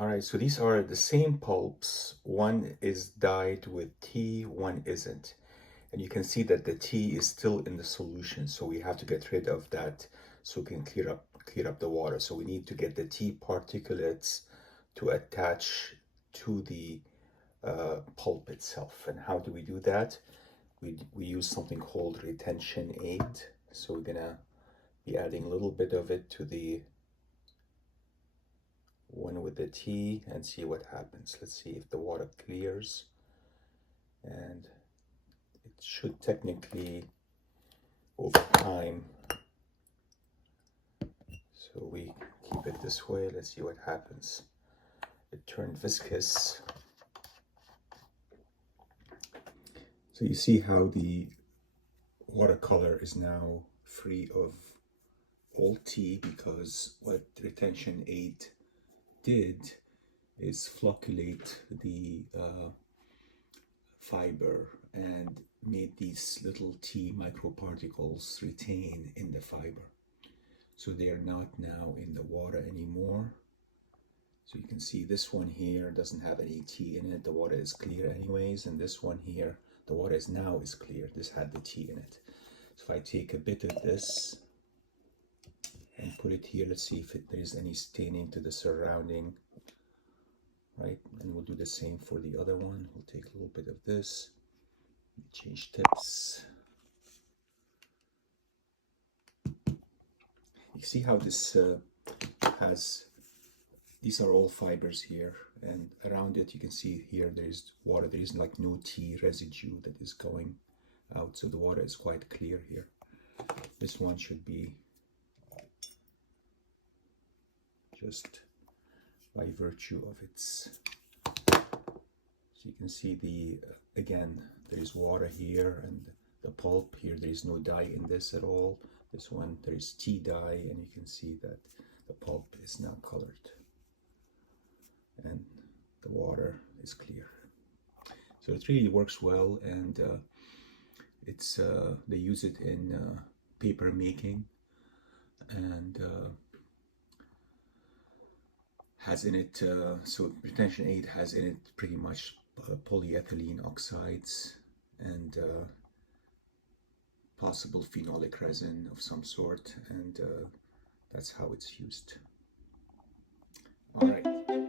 All right, so these are the same pulps. One is dyed with tea, one isn't. And you can see that the tea is still in the solution, so we have to get rid of that so we can clear up the water. So we need to get the tea particulates to attach to the pulp itself. And how do we do that? We use something called retention aid. So we're gonna be adding a little bit of it to the one with the tea and see what happens. Let's see if the water clears, and it should technically over time. So we keep it this way. Let's see what happens. It turned viscous. So you see how the watercolor is now free of all tea, because what retention aid did is flocculate the fiber and made these little tea microparticles retain in the fiber. So they are not now in the water anymore. So you can see this one here doesn't have any tea in it. The water is clear anyways. And this one here, the water is clear. This had the tea in it. So if I take a bit of this and put it here, let's see if there is any staining to the surrounding, right? And we'll do the same for the other one. We'll take a little bit of this, change tips. You see how this has, these are all fibers here, and around it you can see here there is water. There is like no tea residue that is going out, so the water is quite clear here. This one should be just by virtue of its, so you can see the again there is water here, and the pulp here, there is no dye in this at all. This one there is tea dye, and you can see that the pulp is now colored and the water is clear. So it really works well, and it's they use it in paper making, and has in it, so retention aid has in it pretty much polyethylene oxides and possible phenolic resin of some sort, and that's how it's used. All right.